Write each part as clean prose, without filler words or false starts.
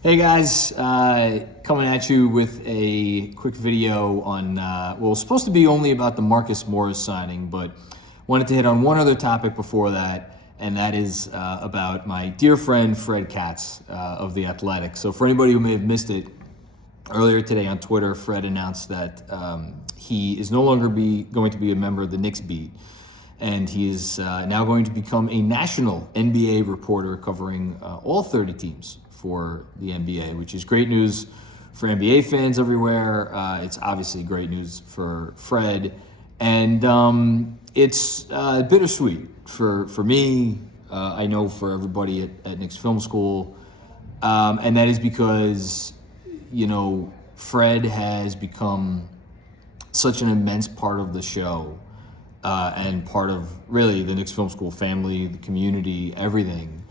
Hey guys, coming at you with a quick video on, it's supposed to be only about the Marcus Morris signing, but wanted to hit on one other topic before that, and that is about my dear friend Fred Katz of The Athletic. So for anybody who may have missed it, earlier today on Twitter, Fred announced that he is no longer going to be a member of the Knicks beat, and he is now going to become a national NBA reporter covering all 30 teams for the NBA, which is great news for NBA fans everywhere. It's obviously great news for Fred, and it's bittersweet for me. I know for everybody at Knicks Film School, and that is because Fred has become such an immense part of the show and part of really the Knicks Film School family, the community, everything.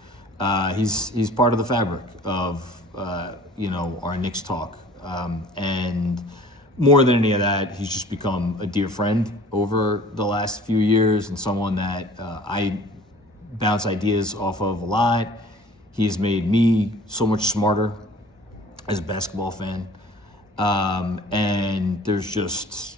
He's part of the fabric of our Knicks talk, and more than any of that, he's just become a dear friend over the last few years and someone that I bounce ideas off of a lot. He has made me so much smarter as a basketball fan, and there's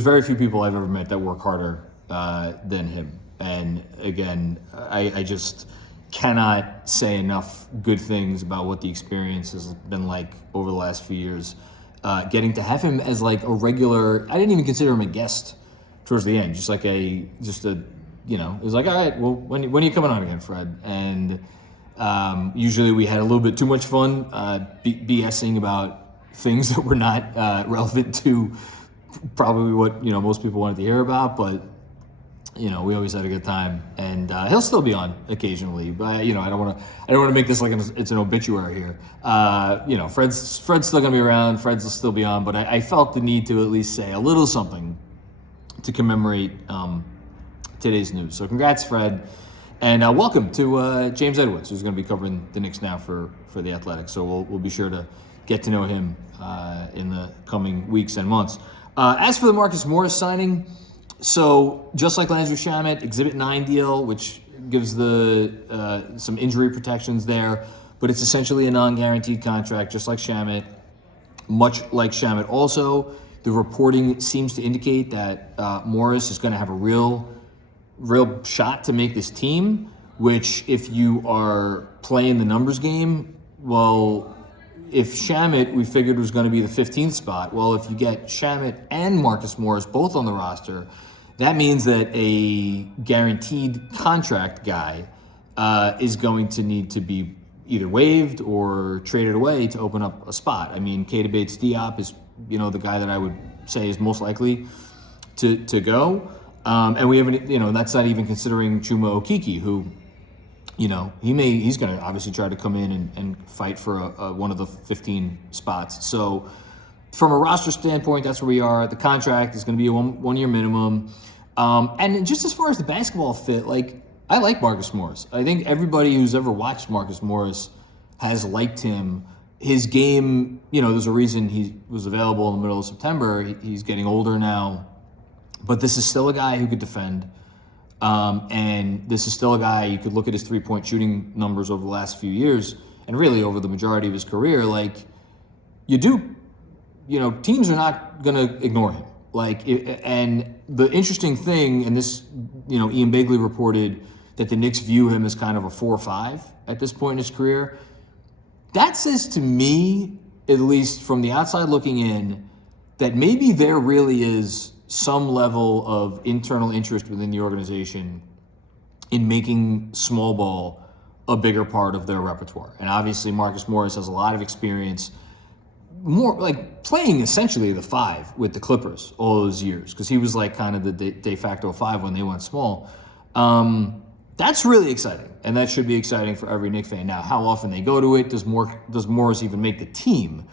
very few people I've ever met that work harder than him. And again, I just cannot say enough good things about what the experience has been like over the last few years. Getting to have him as like a regular, I didn't even consider him a guest towards the end. It was like, all right, well, when are you coming on again, Fred? And usually we had a little bit too much fun BSing about things that were not relevant to probably what most people wanted to hear about, but we always had a good time, and he'll still be on occasionally. But I don't want to make this like it's an obituary here. Fred's still gonna be around. Fred's will still be on, but I felt the need to at least say a little something to commemorate today's news. So congrats, Fred, and welcome to James Edwards, who's going to be covering the Knicks now for the Athletic. So we'll be sure to get to know him in the coming weeks and months. As for the Marcus Morris signing, so just like Landry Shamet, Exhibit 9 deal, which gives some injury protections there, but it's essentially a non-guaranteed contract, just like Shamet. Much like Shamet also, the reporting seems to indicate that Morris is going to have a real shot to make this team, which if you are playing the numbers game, well, if Shamet, we figured, was going to be the 15th spot, well, if you get Shamet and Marcus Morris both on the roster, that means that a guaranteed contract guy is going to need to be either waived or traded away to open up a spot. I mean, Keita Bates-Diop is, the guy that I would say is most likely to go. And we haven't, that's not even considering Chuma Okeke, who, he's going to obviously try to come in and fight for one of the 15 spots. So from a roster standpoint, that's where we are. The contract is going to be a one-year minimum. And just as far as the basketball fit, I like Marcus Morris. I think everybody who's ever watched Marcus Morris has liked him. His game, there's a reason he was available in the middle of September. He's getting older now. But this is still a guy who could defend. And this is still a guy, you could look at his three-point shooting numbers over the last few years, and really over the majority of his career, teams are not going to ignore him. And the interesting thing, and this, Ian Begley reported that the Knicks view him as kind of a 4 or 5 at this point in his career. That says to me, at least from the outside looking in, that maybe there really is some level of internal interest within the organization in making small ball a bigger part of their repertoire. And obviously Marcus Morris has a lot of experience, more like playing essentially the 5 with the Clippers all those years, because he was like kind of the de facto 5 when they went small. That's really exciting, and that should be exciting for every Knicks fan. Now, how often they go to it, does Morris even make the team?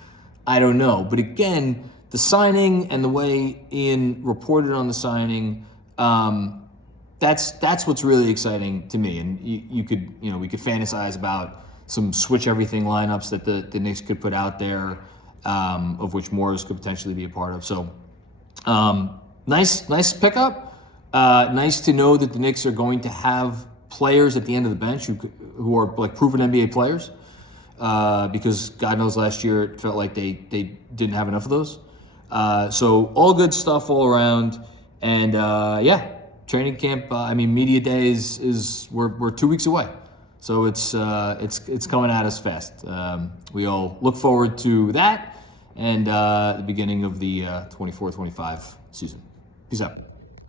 I don't know. But again, the signing and the way Ian reported on the signing, that's what's really exciting to me. And we could fantasize about some switch everything lineups that the Knicks could put out there, of which Morris could potentially be a part of. So nice pickup. Nice to know that the Knicks are going to have players at the end of the bench who are like proven NBA players. because God knows last year it felt like they didn't have enough of those. So all good stuff all around. And training camp, media day is we're 2 weeks away. So it's coming at us fast. We all look forward to that and the beginning of the 24-25 season. Peace out.